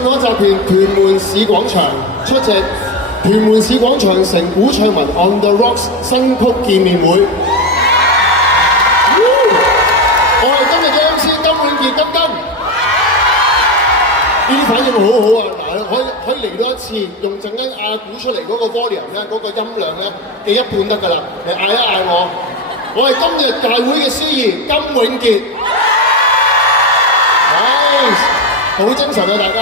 信可集團屯門市廣場出席屯門市廣場城古唱文 On the Rocks 新曲見面會。我係今日嘅 MC 金永傑金金，呢啲反應好好啊！嗱，可以嚟多一次，用陣間嗌鼓出嚟嗰個 volume 咧，嗰個音量咧嘅一半得㗎啦，嚟嗌一嗌我。我係今日大會嘅司儀金永傑。好精神啊！大家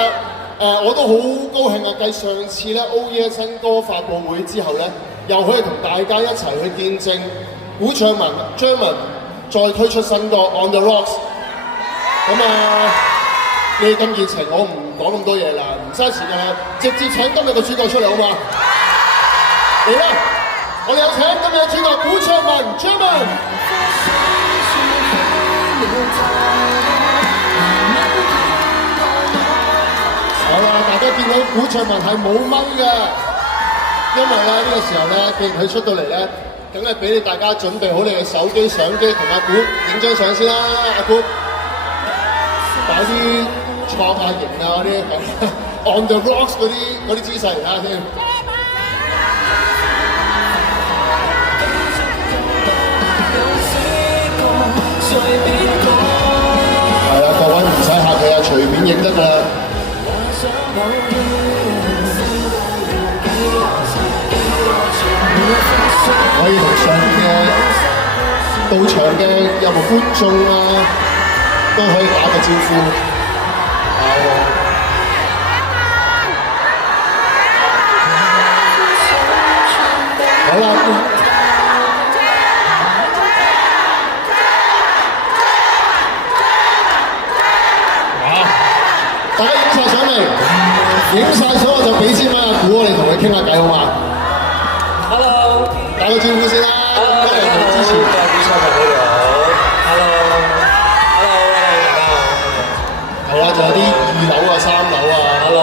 我都好高興啊！繼上次咧 OYEAR 新歌發佈會之後咧，又可以同大家一齊去見證古唱文張文再推出新歌 On the Rocks。咁你咁熱情，我唔講咁多嘢啦，唔嘥時間啦，直接請今日嘅主角出嚟好嘛？嚟啦！我哋有請今日嘅主角古唱文張文。好啦，大家見到古唱文係冇咪嘅，因為咧呢個時候咧，既然佢出到嚟咧，梗係俾大家準備好你嘅手機、相機同阿古影張相先啦，阿古擺啲創下型啊嗰啲 On the Rocks 嗰啲姿勢睇下先。係啊，各位唔使客氣啊，隨便影得㗎啦。可以同上嘅到場嘅任何觀眾啊，都可以打個招呼。好啦，大家影晒相未？影晒相我就俾支咪阿古，我哋同佢傾下偈好嘛 ？Hello， 打個招呼先啦。多謝你支持。古唱文你好。Hello， 大家好。係啦，仲有啲2樓啊、3樓啊。Hello。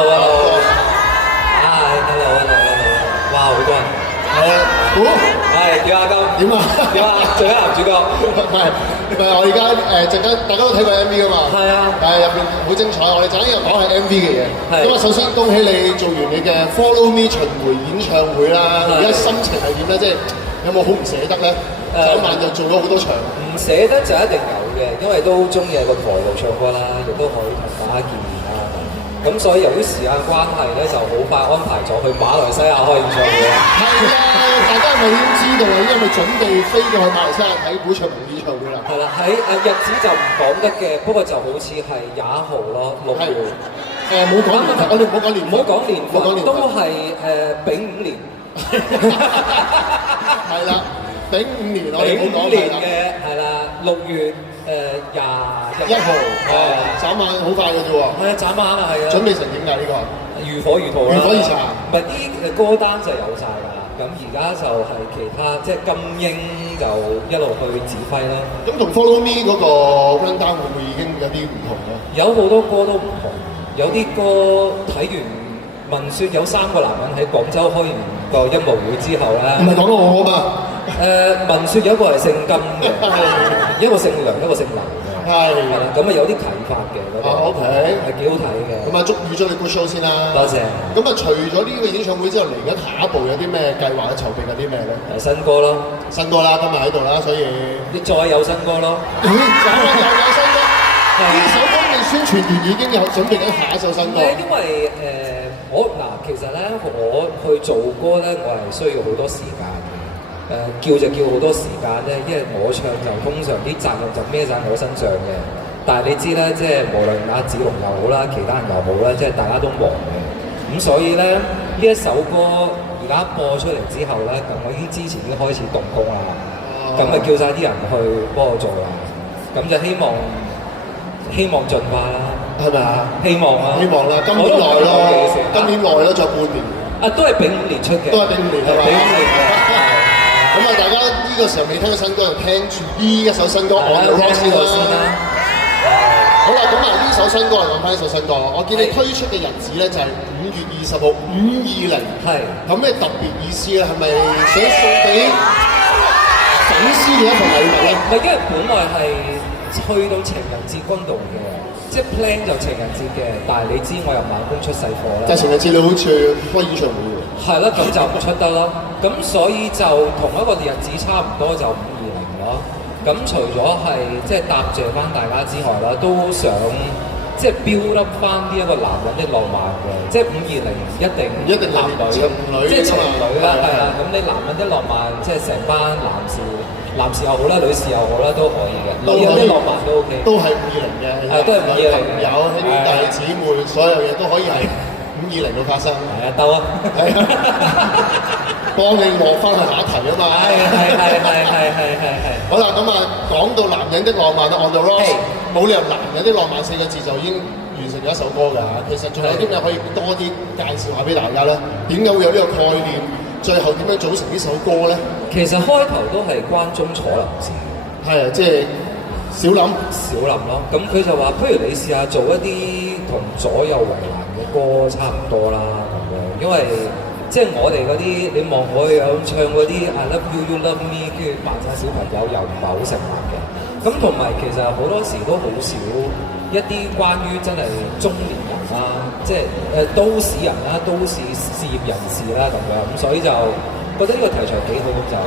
哇，好多人。係啊，古。係，叫阿金。點啊？最佳男主角。係，我而家陣間大家都睇過 MV 㗎嘛？係啊。入邊好精彩，我哋陣間又講係 MV 嘅嘢。咁啊，首先恭喜你做完你嘅 Follow Me 巡迴演唱會啦，而家心情係點咧？即係有冇好唔捨得咧？早晚就做咗好多場。唔捨得就一定有嘅，因為都中意喺個台度唱歌啦，亦都可以同大家見面啦。咁所以由於時間關係咧，就好快安排咗去馬來西亞開演唱會啦。係啊，大家係咪已經知道啦？因為準備飛過去馬來西亞睇古唱文演唱會啦。係啦，喺日子就唔講得嘅，不過就好似係21號咯，6月。冇講年份，我哋唔好講年份，唔好講年份，都係丙午年。係啦，丙午年我哋唔好講丙午年嘅係啦，6月21號，眨眼好快嘅啫喎。係啊，眨眼啊，係啊。準備成點㗎呢個？如火如荼啦。如火如荼。唔係啲歌單就有晒㗎，咁而家就係其他即係金英就一路去指揮啦。咁同 Follow Me 嗰個 run down 會唔會已經有啲唔同咧？有好多歌都唔同，有啲歌睇完聞說有3個男人喺廣州開完個音樂會之後咧，唔係講到我嘛？聞說有一個係姓金嘅，一個姓梁，一個姓林嘅。係啦，咁啊有啲啟發嘅嗰個 OK， 係幾好睇嘅。咁啊，預祝你 good show 先啦。多謝。咁啊，除咗呢個演唱會之後，嚟緊下一步有啲咩計劃咧？籌備緊啲咩咧？新歌咯，新歌啦，今日喺度啦，所以你再有新歌咯。又有新歌。呢首歌嘅宣傳團已經有準備緊下一首新歌。因為其實咧，我去做歌咧，我係需要好多時間嘅。叫就叫好多時間咧，因為我唱就通常啲責任就孭晒我身上嘅。但係你知咧，即係無論阿子龍又好啦，其他人又好啦，即係大家都忙嘅。咁所以咧，呢一首歌而家播出嚟之後咧，咁我已經之前已經開始動工啦。咁咪叫晒啲人去幫我做啦。咁就希望盡快啦，係咪啊？希望啦，今年內咯，仲有半年。啊，都係丙午年出嘅，都係丙午年係嘛？丙午年嘅。咁啊，大家呢個時候未聽過新歌，就聽住呢一首新歌《On the Rocks》先啦。好啦，咁啊，呢首新歌嚟講翻呢首新歌，我見你推出嘅日子咧就係5月20號520，係有咩特別意思咧？係咪想送俾粉絲嘅一份禮物咧？唔係，因為本來係去到情人節轟動嘅，即係 plan 就情人節嘅，但係你知我又慢工出細貨啦。但係情人節你好似開演唱會喎。係啦，咁就唔出得咯。咁所以就同一個日子差唔多就520咯。咁除咗係即係答謝翻大家之外啦，都想即係 build up 翻呢一個男人的浪漫嘅，即係520一定男女咁，即係情侶啦，係啦。咁你男人的浪漫，即係成班男士又好啦，女士又好啦，都可以嘅。女人的浪漫都 OK，都係520嘅，係都係520。朋友兄弟姊妹，所有嘢都可以係520度發生。係啊，兜啊，係啊，幫你落翻去下一題啊嘛。係。好啦，咁啊講到男人的浪漫啦 On the Rocks，冇理由男人的浪漫4個字就已經完成咗一首歌㗎嚇。其實仲有啲咩可以多啲介紹下俾大家咧？點解會有呢個概念？最後點樣組成呢首歌咧？其實開頭都係關鍾楚琳事。係啊，即係小林咯。咁佢就話：不如你試下做一啲同左右為難嘅歌差唔多啦咁樣，因為即係我哋嗰啲，你望我有唱嗰啲 I love you you love me， 跟住扮晒小朋友又唔係好成立嘅。咁同埋其實好多時都好少一啲關於真係中年人啦，即係都市人啦、都市事業人士啦咁樣，咁所以就覺得呢個題材幾好，就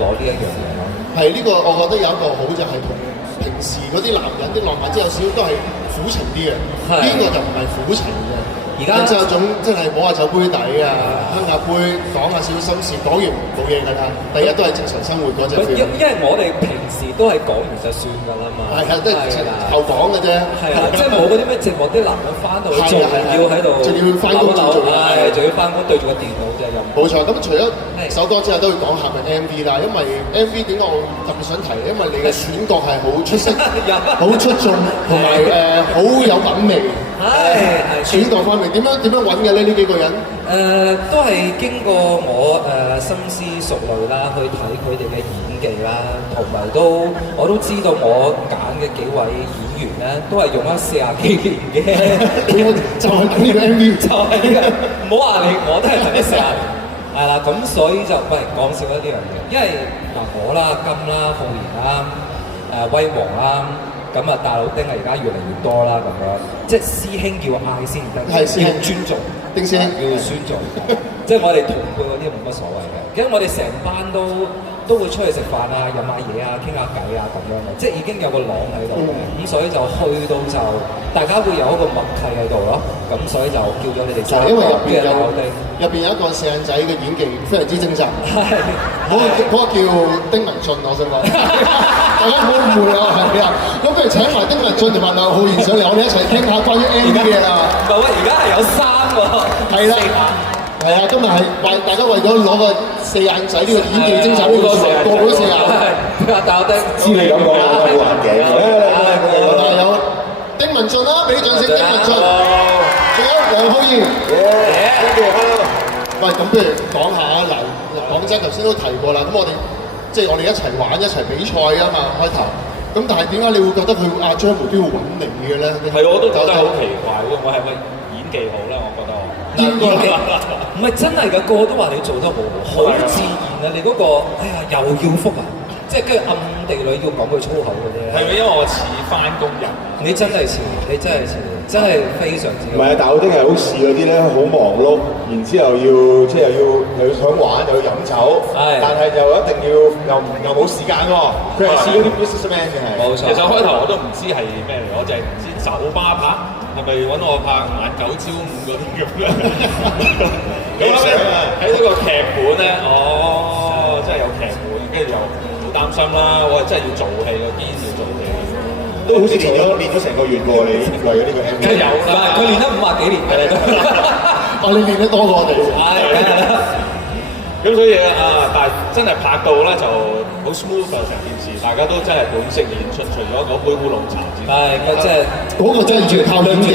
攞呢一樣嘢咯。係呢個，我覺得有一個好就係同平時嗰啲男人啲浪漫，即係有少少都係苦情啲嘅，呢個就唔係苦情嘅。而家就有種真係摸下酒杯底啊，哼下杯，講下少少心事，講完冇嘢㗎啦。第日都係正常生活嗰隻 feel。因為我哋平時都係講完就算㗎啦嘛。係都係後講嘅啫。係啊，即係冇嗰啲咩寂寞啲男人翻到去仲要喺度，仲要翻工做嘢，仲要翻工對住個電腦啫又。冇錯，咁除咗首歌之後，都要講下嘅 MV 啦。因為 MV 點解我特別想提？因為你嘅選角係好出色、好出眾，同埋好有品味。係選角方面點樣揾嘅咧？呢幾個人都係經過我深思熟慮啦，去睇佢哋嘅演技啦，同埋我都知道我揀嘅幾位演員咧，都係用咗40幾年嘅，就係等呢個 MV，就係呢個，唔好話你，我都係等咗40年，係啦，咁所以就唔係講笑啦呢樣嘢，因為嗱我啦、金啦、浩然啦、威王啦。咁啊，大佬丁啊，而家越嚟越多啦，咁樣即係師兄要嗌先得，係師兄尊重，丁師兄要尊重，即係我哋同輩嗰啲冇乜所謂嘅，因為我哋成班都會出去食飯啊、飲下嘢啊、傾下偈啊咁樣嘅，即係已經有個廊喺度嘅，咁所以就去到就大家會有一個默契喺度咯，咁所以就叫咗你哋三個，因為入邊有一個四眼仔嘅演技非常之精湛，係嗰個叫丁文俊，我想講，大家唔好誤會啊，係啊，咁不如請埋丁文俊同埋劉浩然上嚟，我哋一齊傾下關於 MV 嘅啦。唔係喎，而家係有3個，係啦，係啊，今日係大家為咗攞個四眼仔呢個演技精湛呢個個個都四眼，但我哋知你咁講，我冇眼鏡。有丁文俊啦，俾啲掌聲丁文俊，仲有梁浩然。喂，咁不如講下嗱，講真頭先都提過啦，咁我哋即係我哋一齊玩一齊比賽啊嘛，開頭。咁但係點解你會覺得佢阿張梅都要揾你嘅咧？係，我都覺得好奇怪喎！我係咪演技好咧？我覺得演技唔係真係嘅，個個都話你做得好好，好自然啊！你嗰個哎呀又要覆啊，即係跟住暗地裏要講句粗口嗰啲咧。係咪因為我似翻工人？你真係似，你真係似，真係非常之。唔係啊，但係我啲係好似嗰啲咧，好忙碌，然之後即係又要想玩，又要飲酒，但係就一定要又冇時間喎。佢係似嗰啲 businessman 嘅係。冇錯。其實開頭我都唔知係咩嚟，我就係唔知酒吧拍係咪揾我拍晚9朝5嗰啲咁樣。咁咧睇到個劇本咧，真係有劇本，跟住又好擔心啦。我係真係要做戲，我堅要做戲。都好似練咗成個月過你為咗呢個 MV。有啦，佢練得50幾年嘅你都。你練得多過我哋。咁所以但係真係拍到咧就好 smooth 啊成件事，大家都真係本色演出，除咗嗰杯烏龍茶之外。即係嗰個真係要靠演技，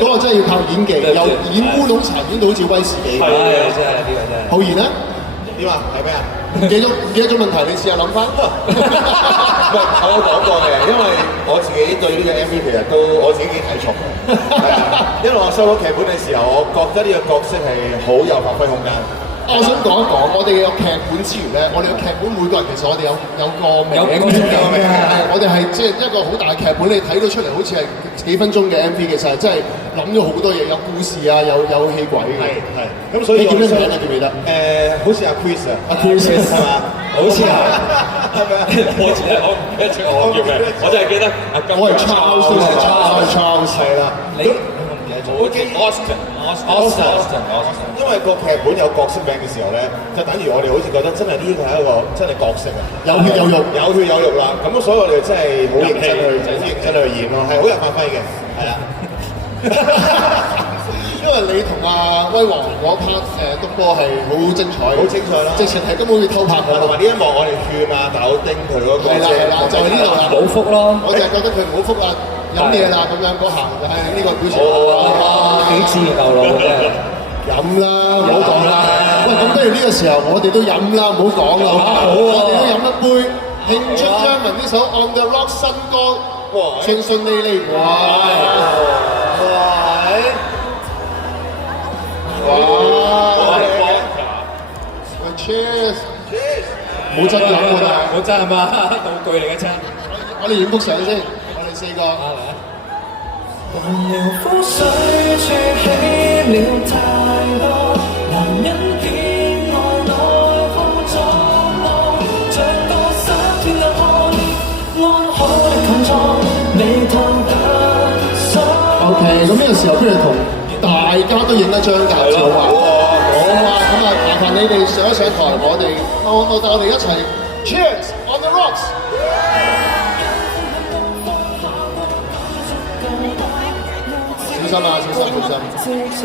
嗰個真係要靠演技，由演烏龍茶演到好似威士忌。係啊，真係呢個真係。浩然咧點啊？係咩啊？唔記得咗問題，你試下諗翻。唔係，我有講過嘅，因為我自己對呢個 MV 其實都我自己幾睇重嘅，因為我收到劇本嘅時候，我覺得呢個角色係好有發揮空間。我想講一講，我哋有劇本之餘咧，我哋嘅劇本每個人其實我哋有個名嘅，我哋係即係一個好大嘅劇本，你睇到出嚟好似係幾分鐘嘅 MV， 其實係真係諗咗好多嘢，有故事啊，有戲軌嘅。係。咁所以你叫咩名啊？記唔記得？好似阿 Chris 啊，阿 Chris 係嘛？好似係。係咪啊？我唔記得咗我叫咩，我就係記得阿金。我係 Charles，係啦。你？我記 Austin，因為個劇本有角色名嘅時候咧，就等於我哋好似覺得真係呢個係一個真係角色啊，有血有肉，有血有肉啦。咁所以我哋真係好認真去，好認真去演咯，係好有發揮嘅，係啊。因為你同阿威王嗰 part 篤波係好精彩，好精彩啦，直情係根本好似偷拍我。同埋呢一幕我哋勸阿大佬丁佢嗰個係啦，就係呢度啦，唔好覆咯，我就係覺得佢唔好覆啦。飲嘢啦咁樣嗰下，係呢個表情。哇，幾自然流露嘅。飲啦，唔好講啦。喂，咁不如呢個時候我哋都飲啦，唔好講啦。好，我哋都飲一杯，慶祝張文呢首 On the Rock 新歌，順順利利。哇！Cheers！ 冇真飲㗎啦，冇真係嘛？道具嚟嘅啫。我哋影幅相先。四個。寒了苦水，吹起了太多，男人偏愛內耗作夢，像個失斷嘅看，安好的痛楚，未透得爽。OK， 咁呢個時候不如同大家都影一張合照啊！好啊，咁啊，麻煩你哋上一上台，我哋一齊 Cheers on the rocks！小心啊！小心！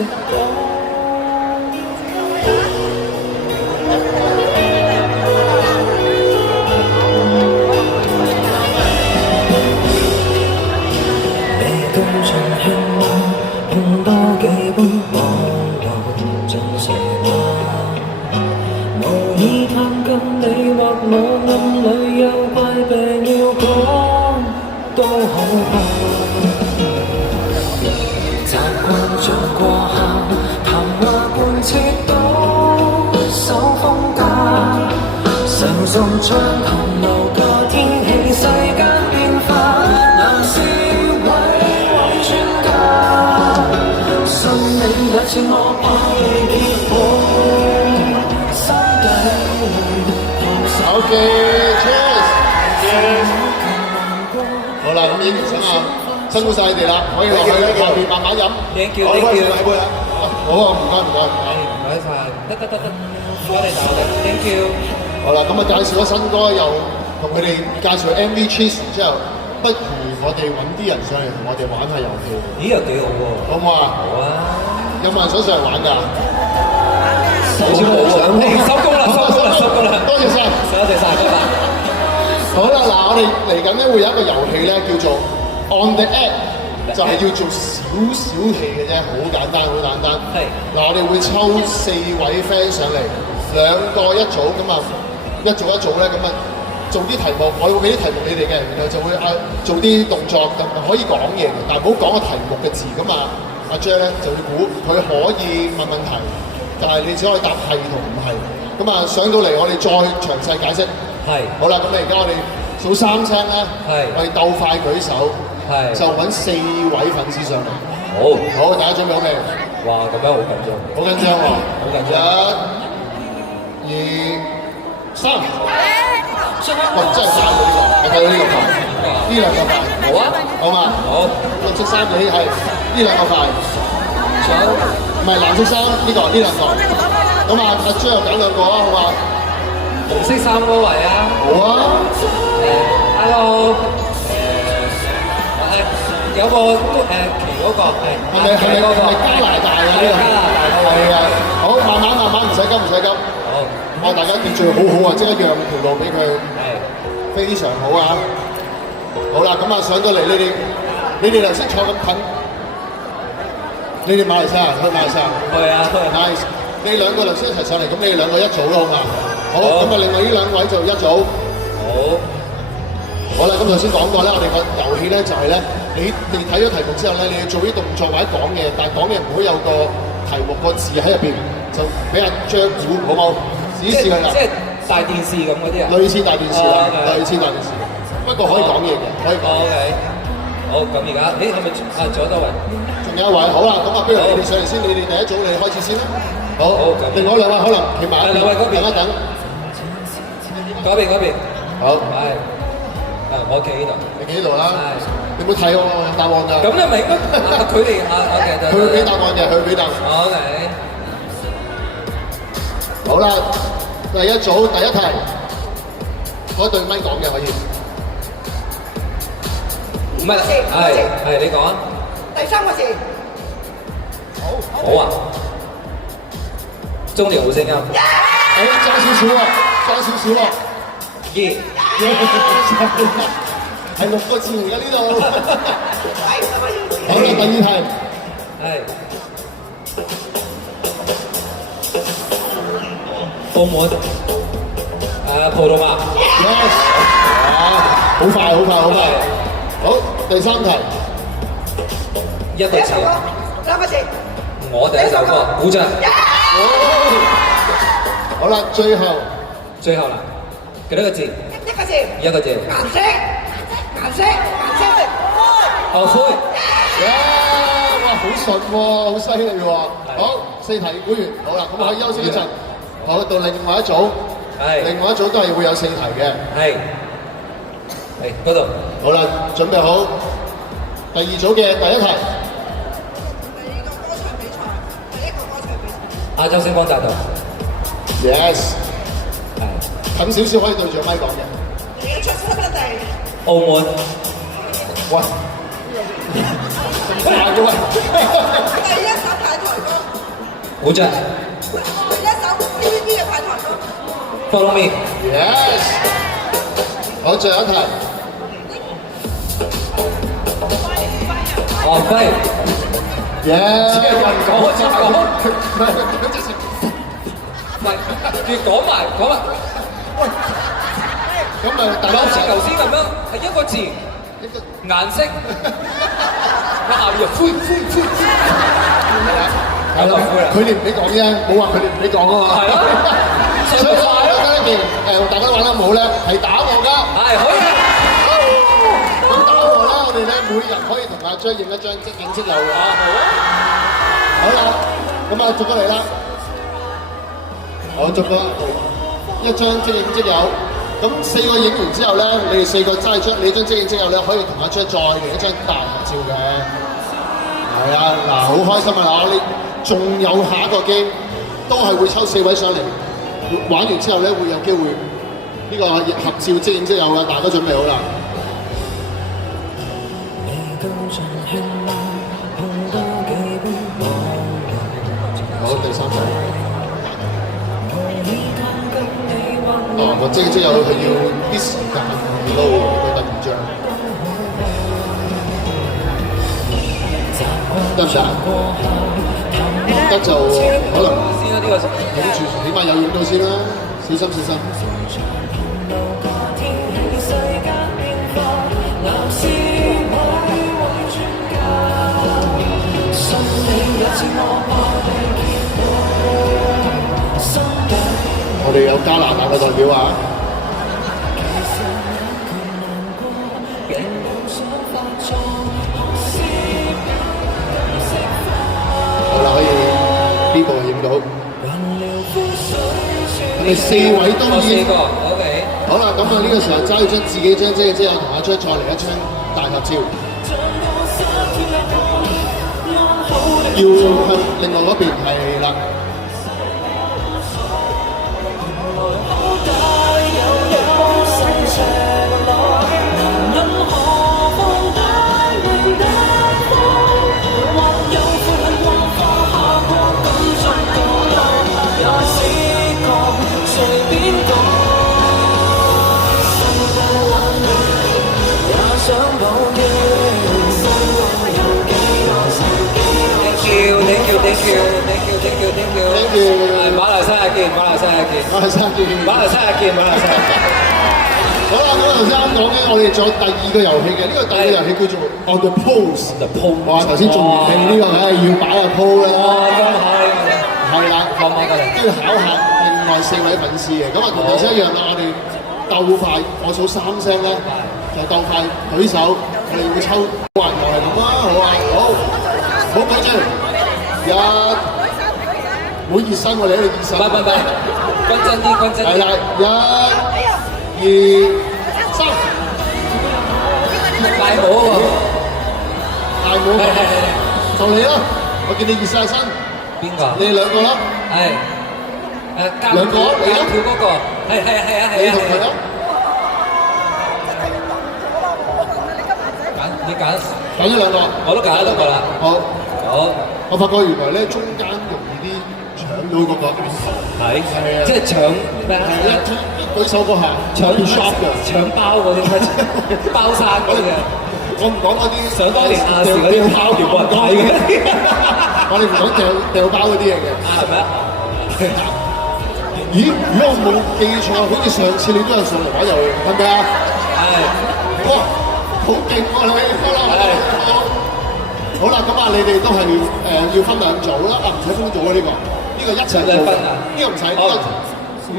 未到盡興夢，碰多幾杯網絡盡誰嗎？無意探近你或我暗裏有怪病要講，都好怕。習慣着過後，談話貫徹到手風格，常信像同流個天氣世間變化，男是毀壞專家，信你也似我怕被結果，心底手機 Cheers！ 好啦，咁影完相啊！辛苦晒你哋啦，可以落去後面慢慢飲。Thank you，好啊，唔該。唔該晒，得，唔該你大家 ，Thank you。好啦，咁啊介紹咗新歌，又同佢哋介紹 MV Cheers 之後，不如我哋揾啲人上嚟同我哋玩下遊戲。咦，又幾好喎！好唔好啊？好啊！有冇人想上嚟玩㗎？好似冇喎。收工啦！多謝晒，拜拜。好啦，嗱，我哋嚟緊咧會有一個遊戲咧，叫做 On the App， 就係要做少少戲嘅啫，好簡單。係。嗱，我哋會抽4位 friend 上嚟，2個一組，咁啊一組咧，咁啊做啲題目，我會俾啲題目你哋嘅，然後就會做啲動作，咁可以講嘢嘅，但係唔好講個題目嘅字噶嘛。阿 J 咧就會估，佢可以問問題，但係你只可以答係同唔係。咁啊上到嚟我哋再詳細解釋。係。好啦，咁你而家我哋數3聲咧，我哋鬥快舉手。係，就揾4位粉絲上嚟。好，大家準備好未？哇，咁樣好緊張。好緊張喎！好緊張。1、2、3。哇，真係快喎呢個！我睇到呢個快，呢兩個快。好啊，好嘛？好。綠色衫你係呢兩個快。唔係藍色衫呢個呢兩個。咁啊，阿張又揀2個啊，好嘛？紅色衫嗰位啊。好啊。Hello。有個旗嗰個係咪加拿大啊？呢個加拿大係啊，好慢慢，唔使急。好，我大家記住好好啊，即刻讓條路俾佢，係非常好啊！好啦，咁啊上到嚟你哋頭先坐咁近，你哋馬來西亞去馬來西亞，去啊，nice！你2個頭先一齊上嚟，咁你哋2個一組咯，好嘛？好，咁啊另外呢2位就一組，好啦，咁頭先講過咧，我哋個遊戲咧就係咧。你哋睇咗題目之後咧，你要做啲動作或者講嘢，但係講嘢唔好有個題目個字喺入邊，就俾阿張估好冇？指示佢啦。即係大電視咁嗰啲啊？類似大電視啦，類似大電視。不過可以講嘢嘅，可以講。OK。好，咁而家，係咪仲有多位？仲有一位，好啦，咁啊，不如你哋上嚟先，你哋第一組你哋開始先啦。好，另外兩位可能企埋一邊，等一等。嗰邊。好，係。我企呢度。你企呢度啦。係。你冇睇我答案㗎？咁你咪應該佢哋OK。佢會俾答案嘅，佢會俾答案。OK。好啦，第一組第一題，開對咪講嘅可以。唔係，係你講啊。第三個字。好啊。中年好聲音。爭少少啊，爭少少啊。係6個字嚟㗎呢度。好啦，第二題。係。澳門。葡萄牙。Yes。好快。好，第三題。一個字。兩個字。我第一首歌，鼓掌。好啦，最後啦，幾多個字？一個字。一個字。顏色。灰。哇，好順喎，好犀利喎。好，4題估完，好啦，咁可以休息一陣。好，到另外一組。另外一組都係會有4題嘅。係嗰度。好啦，準備好。第二組嘅第一題。亞洲星光大道。Yes。近少少可以對住咪講嘅。你嘅出生地。澳門。喂，咁快嘅喂！第一首派台歌。鼓掌。第一首 TVB 嘅派台歌。Follow me。Yes。好，最後一題。王菲。Yes。只係人講，只講。唔係，佢直情。唔係，越講埋。喂。咁咪大家好似頭先咁樣，係一個字。顏色，我下面就灰，係啦，佢哋唔俾講啫，冇話佢哋唔俾講啊嘛。係咯，所以我覺得一件大家玩得唔好咧，係打我㗎。係可以。咁打我咧，我哋咧每人可以同阿張影一張即影即有嘅。好啦，咁啊，逐個嚟啦。我逐個一張即影即有。咁4個影完之後咧，你哋4個揸張你張即影即有咧，可以同阿張再影一張大合照嘅。係啊，嗱，好開心啊！嗱，你仲有下一個 game，都係會抽4位上嚟，玩完之後咧會有機會呢個合照即影即有嘅，大家準備好啦。好，第3題。我即有佢要啲時間撈到第2張，得唔得？得就可能影住，起碼有影到先啦，小心。我哋有加拿大嘅代表啊！好啦，可以呢個影到。我哋4位都已經。4個 ，OK。好啦，咁啊呢個時候揸住自己張即有同阿張再嚟一張大合照。要向另外嗰邊係啦。Thank you。馬來西亞見。好啦，咁頭先啱講咧，我哋仲有第2個遊戲嘅，呢個第2個遊戲叫做 On the Pose。哇，頭先做完戲呢個，梗係要擺下 pose 啦。係啦，放馬過嚟，跟住考下另外4位粉絲嘅。咁啊，同頭先一樣啦，我哋鬥快，我數3聲咧，就鬥快舉手，我哋會抽環又係咁啦，好啊，好舉住，唔好熱身，我哋喺度熱身。唔，均真啲，均真啲。係啦，1、2、3，大帽喎，大帽，就你啦，我見你熱晒身。邊個？你哋兩個啦，係兩個你啦，跳嗰個，係你同佢啦，你揀，揀咗兩個，我都揀咗兩個啦。好，好，我發覺原來咧中間容易啲搶到嗰個，係係啊，即係搶咩啊？一舉手嗰下搶要 shop 嘅，搶包嗰啲，包山嗰啲嘅。我唔講嗰啲想當年亞視嗰啲拋條冇人睇嘅，我哋唔講掉包嗰啲嘢嘅，係咪啊？咦？如果我冇記錯，好似上次你都有上嚟玩遊戲，係咪啊？係。哇！好勁喎你，好啦，咁啊，你哋都係要分兩組啦，唔使分組啊呢個一齊做，呢個唔使，5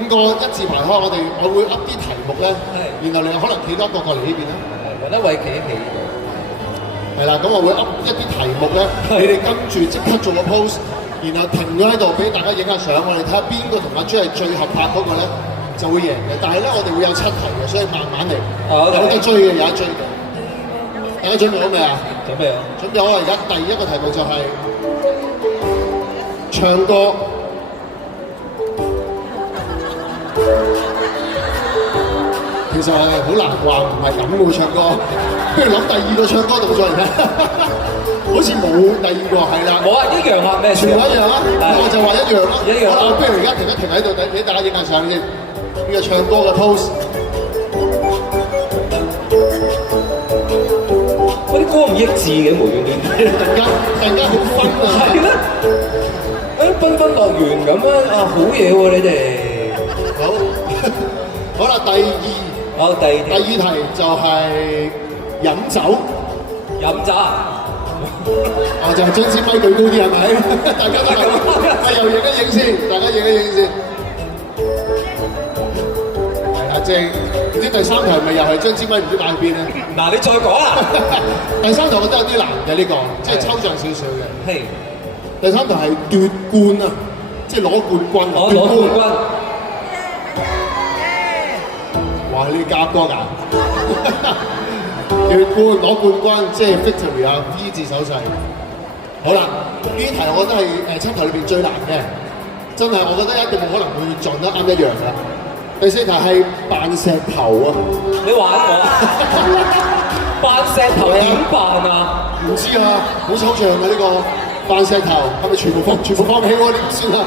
個一字排開，我會噏啲題目咧，然後你可能企多一個過嚟呢邊啦，揾一位企一企呢度，係啦，咁我會噏一啲題目咧，你哋跟住即刻做個 pose，然後停咗喺度俾大家影下相，我哋睇下邊個同阿朱係最合拍嗰個咧就會贏嘅，但係咧我哋會有7題嘅，所以慢慢嚟，有得追嘅，有得追嘅。大家準備好未啊？準備好。準備好啦！而家第一個題目就係唱歌。其實係好難話唔係咁嘅唱歌，不如諗第2個唱歌動作嚟睇，好似冇第2個係啦。冇啊，一樣啊，咩？全部一樣啊！我就話一樣啦。一樣。好啦，不如而家停喺度，俾大家影下相先。呢個唱歌嘅 pose。嗰啲歌唔益智嘅，無端端，突然間好分啊！係啦，繽紛樂園咁樣啊，好嘢喎你哋。好啦，第二題就係飲酒。飲酒啊！就係將支咪舉高啲係咪？大家都係又影一影先，大家影一影先。係阿正，唔知第3題咪又係將支咪唔知擺喺邊咧？嗱，你再講啊！第3題我覺得有啲難嘅呢個，即係抽象少少嘅。係。第3題係奪冠啊，即係攞冠軍。攞冠軍。哇！你夾歌㗎？奪冠攞冠軍，即係 victory 啊 V 字手勢。好啦，呢題我覺得係7題裏邊最難嘅，真係我覺得一定冇可能會撞得啱一樣㗎。第4題係扮石頭啊！你玩我？扮石頭點扮啊？唔知啊，好抽象嘅呢個扮石頭，係咪全部放棄喎？點算啊？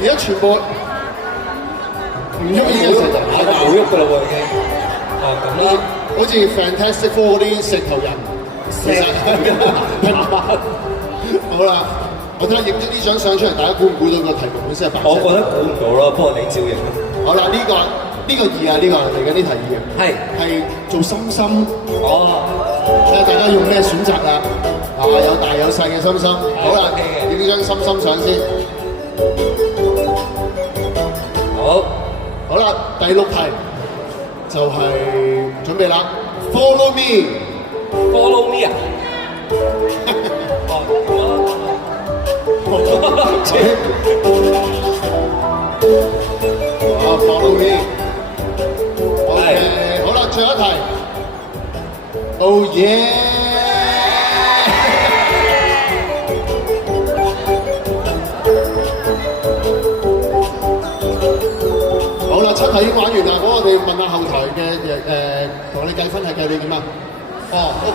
而家全部唔喐已經石頭，冇喐㗎啦喎已經。咁啦，好似 Fantastic Four 嗰啲石頭人，其實好啦，我睇下影咗呢張相出嚟，大家估唔估到個題目本身係扮？我覺得估唔到咯，不過你照影啦。好啦，呢個易啊，呢個嚟緊呢題易嘅，係做心心。哦，睇下大家用咩選擇啦。有大有細嘅心心。好啦，影呢張心心相先。好啦，第6題就係準備啦 ，Follow me。Follow me 啊！Follow me。OK，好啦，最後一題。Oh yeah！ 好啦，7題已經玩完啦，咁我哋問下後台嘅同你計分係計你點啊？我聽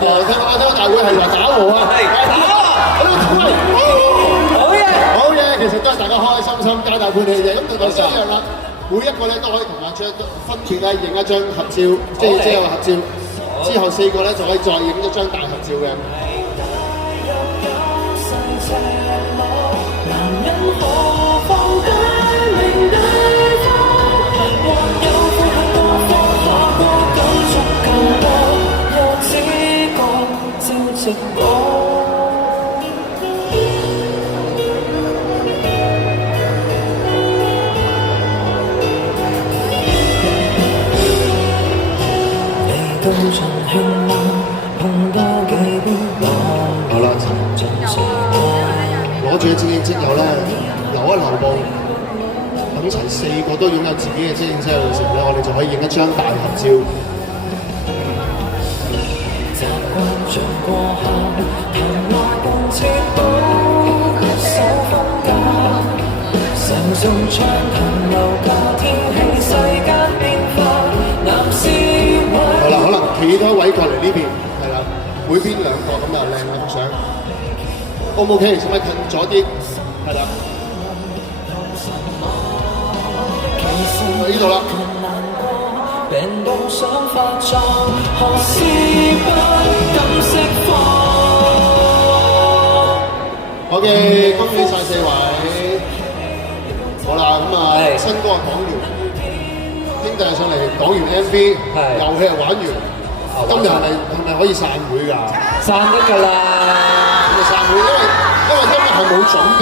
大會係話打和啊，好嘢，其實都係大家開開心心皆大歡喜嘅。咁同頭先一樣啦，每一個咧都可以同阿張分別咧影一張合照，即係有個合照。之後4個咧就可以再影一張大合照嘅。盡興嗎？碰多幾杯好啦，盡誰嗎？攞住嘅正應職友咧，留一留步，等齊4個都擁有自己嘅正應職友嘅時候咧，我哋就可以影一張大合照。習慣像過客，談話共接寶，手風格，成熟暢談樓價，天氣世間變化，男士好啦，可能企多位過嚟呢邊，係啦，每邊2個咁就靚啦幅相。O 唔 OK？使唔使近咗啲？係啦。呢度啦。病到想發作，何時不敢釋放？OK， 恭喜晒4位。好啦，咁啊，新歌講完，兄弟上嚟講完 MV， 遊戲係玩完，今日係咪可以散會㗎？散得㗎啦。咁就散會，因為今日係冇準備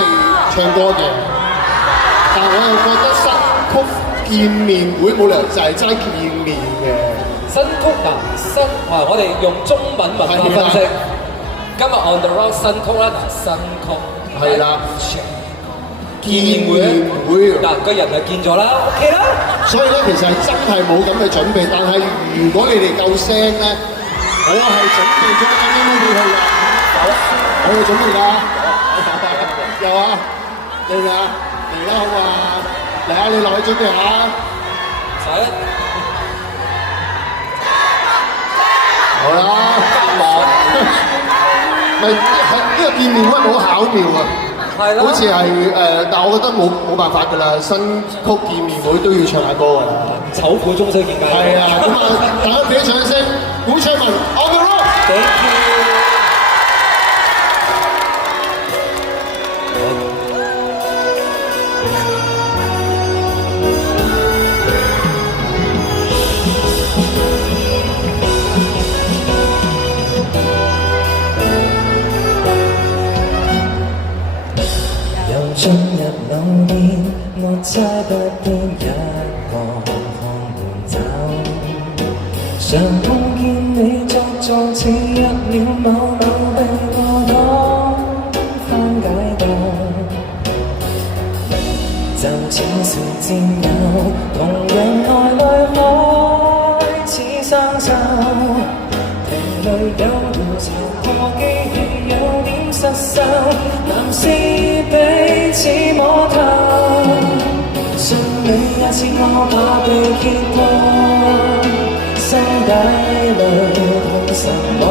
唱歌嘅，但係我又覺得新曲見面會冇理由就係齋見面嘅。新曲嗱，我哋用中文文化分析。今日 on the road 新曲啦，嗱新曲係啦，見面會嗱個人就見咗啦 ，OK 啦。所以咧，其實真係冇咁嘅準備，但係如果你哋夠聲咧，我係準備咗啱啱俾佢㗎。我要準備㗎。有啊，嚟唔嚟啊？嚟啦，好嘛？嚟啊！你落去準備下。好啦。咪係呢個見面會好巧妙啊！係咯。好似係但我覺得冇辦法㗎啦，新曲見面會都要唱下歌㗎啦。醜婦終須見家。係啊，咁啊，大家俾啲掌聲，古卓文 on the road。Thank you。進入樓店，我猜不到一個看門走，常碰見你作似入了某某被我當翻解凍，就似是戰友，同樣愛侶開始生鏽，瓶裏有調查破機器有點失手，男士彼此摸透，信你也似我怕被揭破，心底裏痛什麼？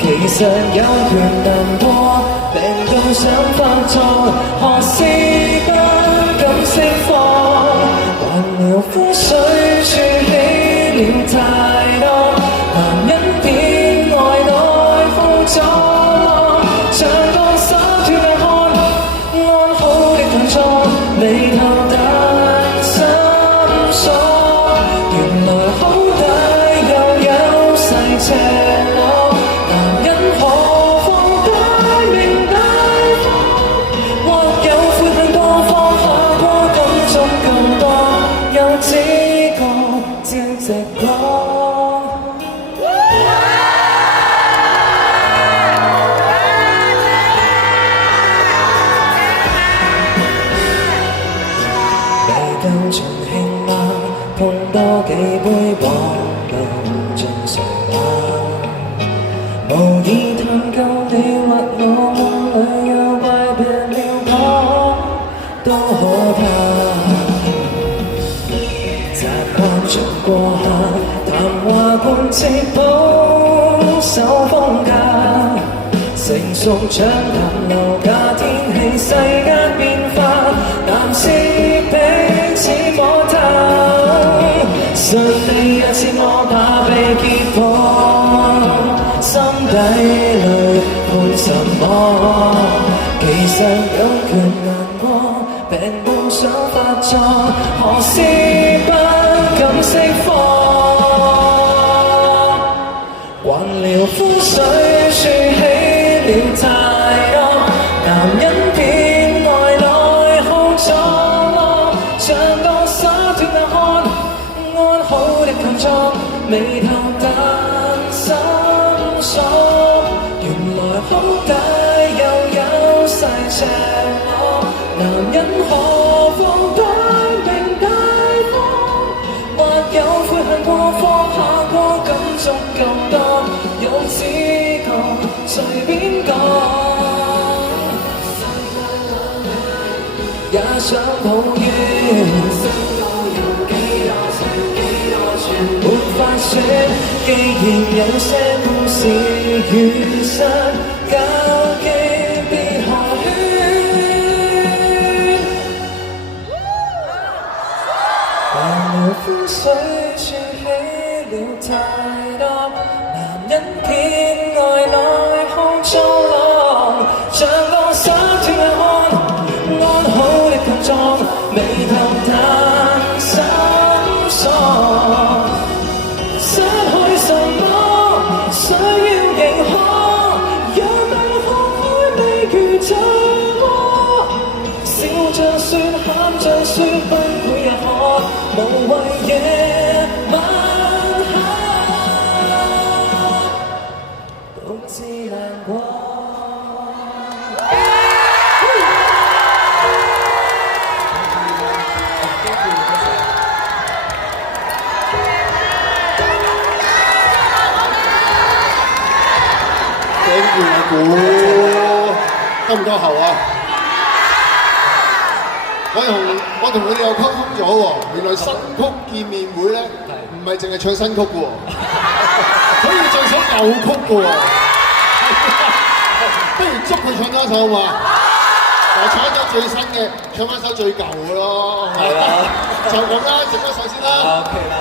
其實有權難過，病到想發作，何時不敢釋放？還療膚水儲起了太多，男人偏愛內褲咗，像個灑脫嘅汗，安好的動作，眉頭但心鎖，原來好底又有細赤裸，男人何況大名大方，或有悔恨多放下過感觸更多，有幾個照直講。未夠盡興嗎？碰多幾杯往路盡誰嗎？無意探究你或我夢裏有怪病了講都可怕。習慣像過客，談話貫徹保守風格，成熟暢談樓價天氣世間變化，男士彼此摸透，信你也似我怕被揭破，心底裏判什麼？其實有權難過，病到想發作，何時不敢釋放？還療膚水儲起了太多，男人偏愛內耗咗，像個灑脫嘅汗，安好的強作，眉頭淡男人何況不明大方，或有悔恨過，放下過，感觸更多，有知覺隨便講，也想抱怨，心都有幾多寸，沒法說，既然有些故事如實，交機別學戀，但了風水轉起了太多，男人偏愛內控造浪，像個灑脱嘅漢，安好的強壯，未談談心鎖。失去什麼？想要認可，讓大學開未如這麼，笑着說，喊着說，崩潰也可，無謂夜晚黑，獨自難過。估得唔夠喉啊！我同佢哋又溝通咗喎，原來新曲見面會咧，唔係淨係唱新曲嘅喎，可以唱首舊曲嘅喎。不如捉佢唱多首嘛？我唱一首最新嘅，唱翻首最舊嘅咯。係啦，就咁啦，整多首先啦。OK 啦。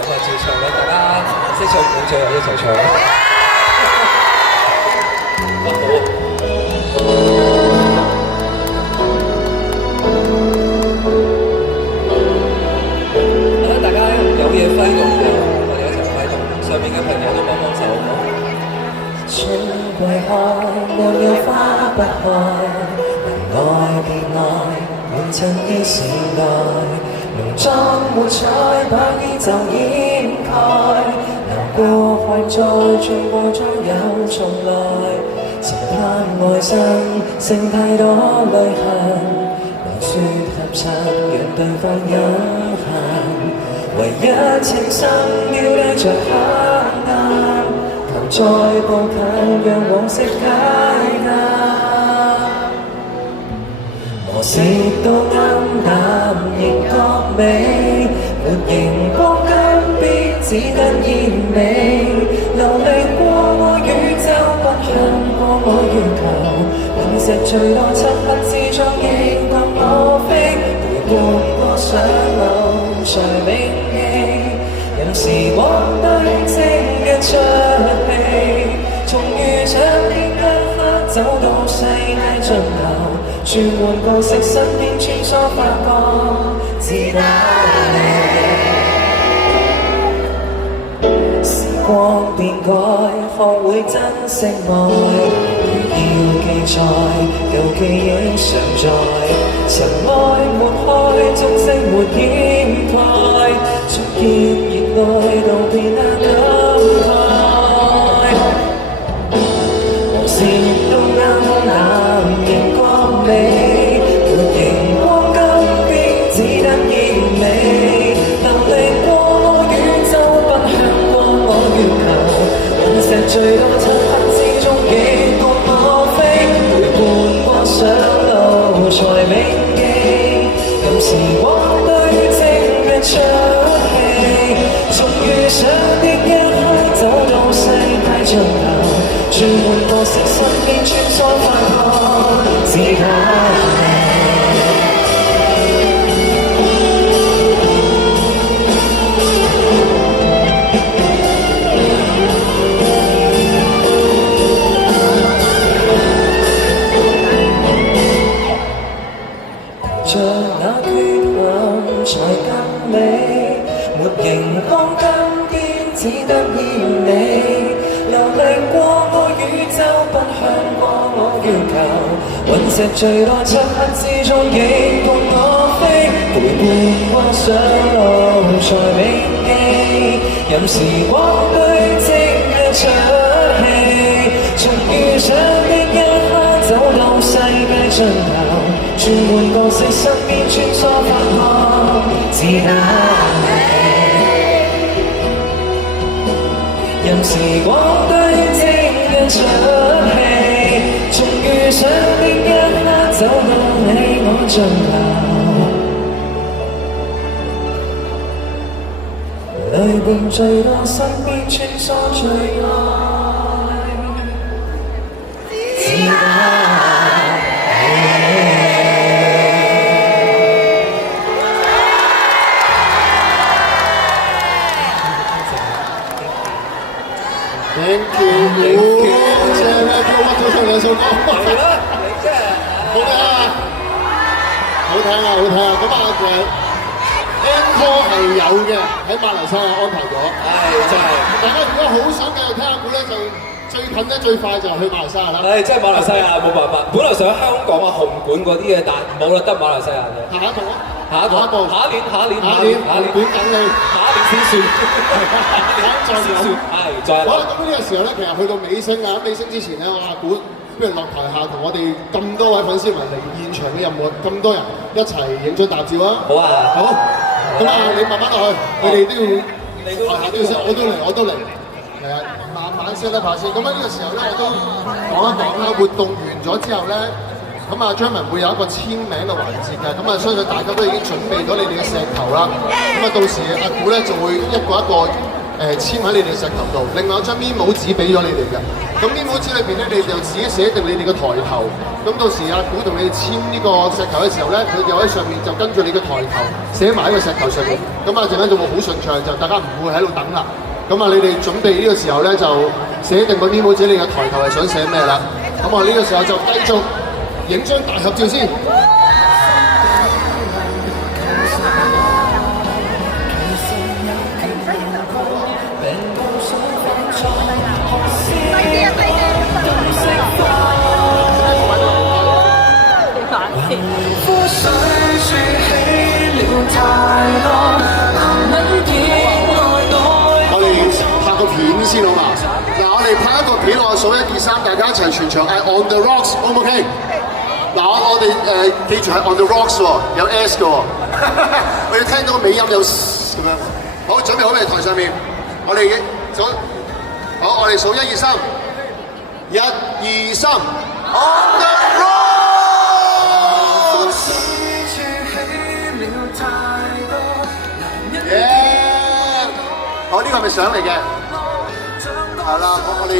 咁啊，照唱啦，大家識唱冇唱一齊唱。大家有嘢揮動嘅，我哋一齊揮動。上面嘅朋友都幫幫手。春季開，沒有花不開，能愛別愛，滿襯的時代，濃妝沒彩，把衣袖掩蓋，流過快再轉過將有重來。曾盼愛生，剩太多淚痕，來說合襯，讓對方有幸。唯一情深，要帶着黑暗，求再步近，讓往昔解答。磨蝕到暗淡，仍覺美，沒熒光金邊，只得煙味。流離過我宇宙，不向過我月球，隕石墜落漆黑之中，亦覺我飛，陪伴過上路才銘記，有時獲得正日出戲，從遇上的一刻走到世界盡頭，轉換角色身邊穿梭發覺，只得你。光變改，學會珍惜愛，如要記載，舊記憶常在，塵埃抹開，蹤跡沒掩蓋，重結熱愛，道別那感慨，無視到暗淡，仍覺美，沒熒光金邊，只得煙味，流離過我宇宙，不向過我月球，隕石墜落漆黑之中，亦覺我飛，陪伴過上路才銘記，有時獲對正日出戲，從遇上的一刻走到世界盡頭，轉換角色身邊穿梭發覺，只得你。像那缺陷才更美，沒熒光金邊，只得煙味，流離過我宇宙，不向過我月球，隕石墜落漆黑之中，亦共我飛，陪伴過上路才銘記，有時獲對正日出戲，從遇上的一刻走到世界盡頭。色身邊穿梭發光，只得你。任時光堆積嘅出戲，終遇上的一刻走到你我盡頭，淚伴最多身邊穿梭最愛，只得。Thank you， 謝咩？叫我乜都唱兩首歌。係啦，你真係好聽啊！好聽啊！好聽啊！咁啊，encore 係有嘅，喺馬來西亞安排咗。真係。大家如果好想繼續聽下鼓咧，就最近咧最快就係去馬來西亞啦。真係馬來西亞冇辦法，本來想香港啊紅館嗰啲嘅，但冇啦，得馬來西亞嘅。下一步啊！下一年等你，下一年先算，再算，再好啦，咁呢個時候咧，其實去到尾聲啦，尾聲之前咧，我阿古不如落台下同我哋咁多位粉絲們嚟現場嘅任務，咁多人一齊影張大照啊！好啊，好，咁啊，你慢慢落去，你哋都要，台下都要識，我都嚟，係啊，慢慢先得下先。咁喺呢個時候咧，我都講一講啦，活動完咗之後咧。咁啊，張文會有一個簽名嘅環節嘅，咁啊，相信大家都已經準備咗你哋嘅石頭啦。咁啊，到時阿古咧就會一個一個簽喺你哋石頭度。另外有張面帽紙俾咗你哋嘅，咁面帽紙裏邊咧，你就自己寫定你哋嘅抬頭。咁到時阿古同你哋簽呢個石頭嘅時候咧，佢就喺上面就跟住你嘅抬頭寫埋喺個石頭上面。咁啊，陣間就會好順暢，就大家唔會喺度等啦。咁啊，你哋準備呢個時候咧，就寫定個面帽紙，你嘅抬頭係想寫咩啦？咁啊，呢個時候就繼續。影張大合照先。我哋拍個片先好嘛？嗱，我哋拍一個片，我數1、2、3，大家一齊全場嗌 On the Rocks， O 唔 OK？嗱，我哋記住係 On the Rocks 喎，有 S 嘅喎，我要聽到個尾音有咁樣。好，準備好未？台上面，我哋數，好，我哋數1、2、3，1、2、3 ，On the Rocks！ 好，呢個係咪相嚟嘅？係啦，我哋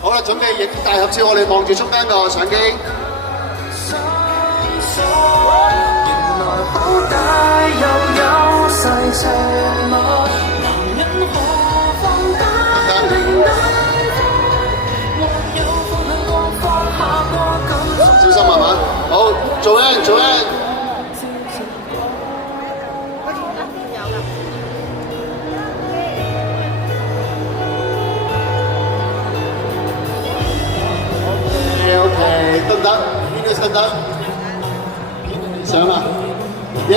好啦，準備影大合照，我哋望住中間個相機。小心慢慢，好，做 N。OK， 得唔得？邊個得唔得？上啦，1。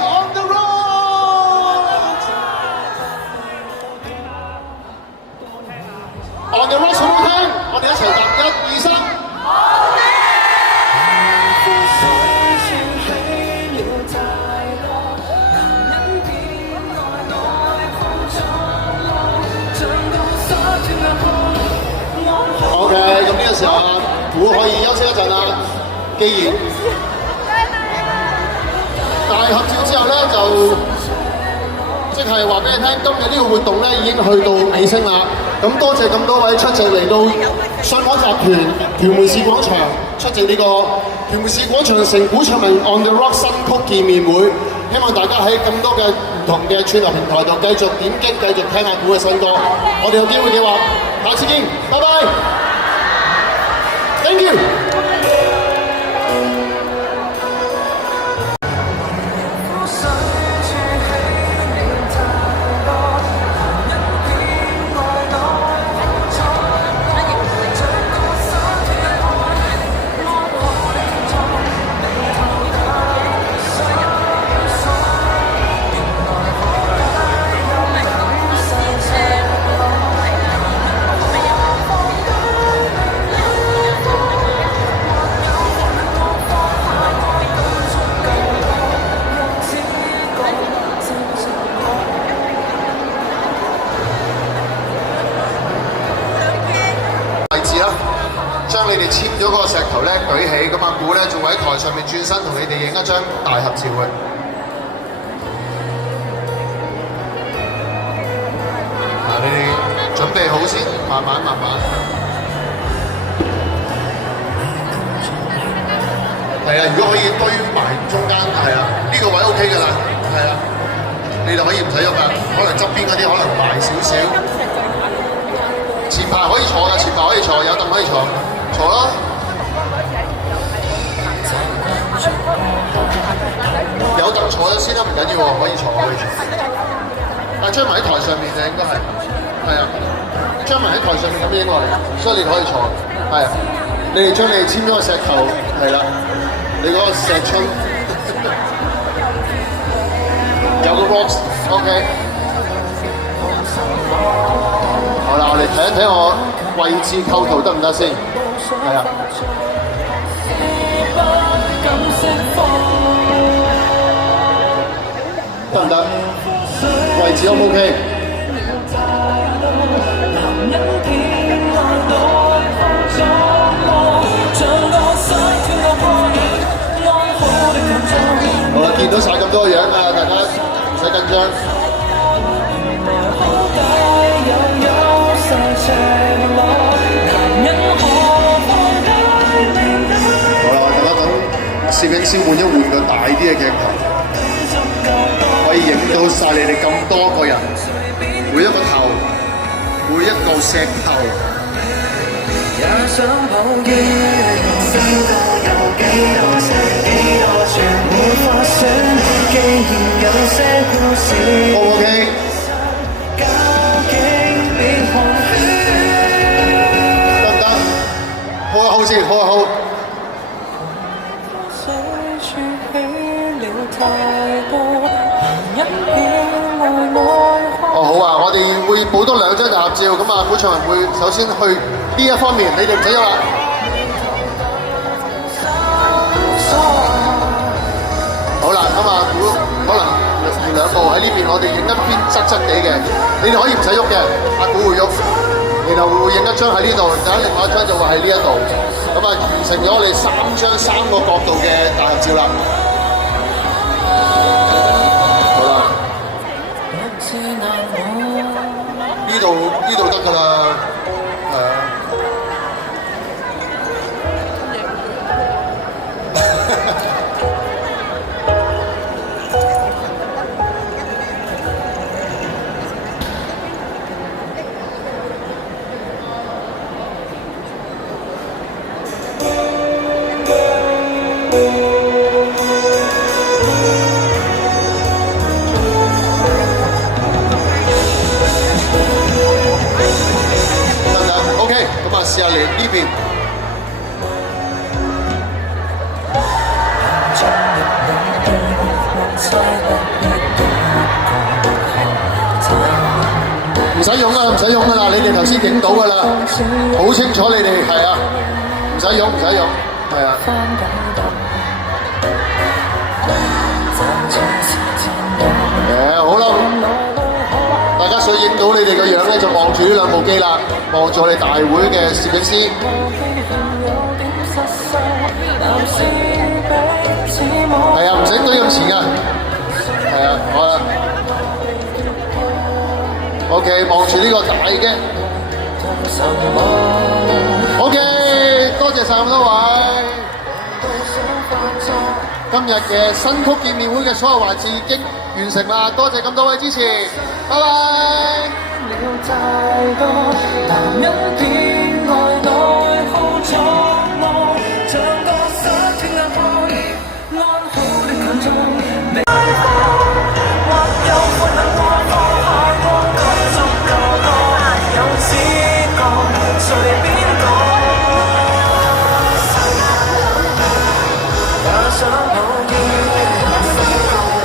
On the Rocks！ On the Rocks 好唔好聽？我哋一齊答1、2、3。OK， 咁呢個時候啊，古可以休息一陣啦。既然大合照之後咧，就即係話俾你聽，今日呢個活動咧已經去到尾聲啦。咁多謝咁多位出席嚟到信和集團屯門市廣場出席呢個屯門市廣場城古唱文 On the Rock 新曲見面會。希望大家喺咁多嘅唔同嘅串流平台度繼續點擊，繼續聽下古嘅新歌。我哋有機會嘅話，下次見，拜拜。Thank you。你哋簽咗嗰個石頭咧舉起，咁阿古咧仲會喺台上面轉身同你哋影一張大合照嘅。你哋準備好先，慢慢。係啊，如果可以堆埋中間，係啊，呢個位 OK 㗎啦，係啊，你哋可以唔使喐㗎，可能側邊嗰啲可能埋少少。前排可以坐㗎，前排可以坐，有凳可以坐，坐啦。有凳坐咗先啦，唔緊要喎，可以坐。但張埋喺台上面嘅應該係啊，張埋喺台上面咁影落嚟，所以你哋可以坐，係啊。你哋將你哋簽咗個石頭，係啦，你嗰個石春有個 box，OK。好啦，我哋睇一睇我位置構圖得唔得先？係啊。得唔得？位置 O 唔 OK？ 好啦，見到晒咁多樣啊，大家唔使緊張。好啦，大家等攝影師換一換個大啲嘅鏡頭，可以影到晒你哋咁多個人，每一個頭，每一個石頭。也想抱怨，知道有幾多情，幾多場沒法選，既然有些故事。O K。究竟別紅圈。得唔得？開下口先，開下口。哦好啊，我哋會補多2張大合照，咁啊，古唱人會首先去呢一方面，你哋唔使喐啦。好啦，咁啊，可能兩步喺呢邊，我哋影一邊側側地嘅，你哋可以唔使喐嘅，阿古會喐，然後會影一張喺呢度，等另外一張就會喺呢一度，咁啊完成咗我哋3張3個角度嘅大合照啦。呢度得㗎啦，係啊。試下嚟呢邊。唔使用啦，唔使用㗎啦，你哋頭先影到㗎啦，好清楚你哋係啊，唔使用，係啊。好啦。大家想影到你哋個樣咧，就望住呢2部機啦，望住我哋大會嘅攝影師。係啊，唔使對咁前㗎。係啊，好啦。OK， 望住呢個大嘅。OK， 多謝晒咁多位。今日嘅新曲見面會嘅所有環節已經完成啦，多謝咁多位支持，拜拜。想抱怨。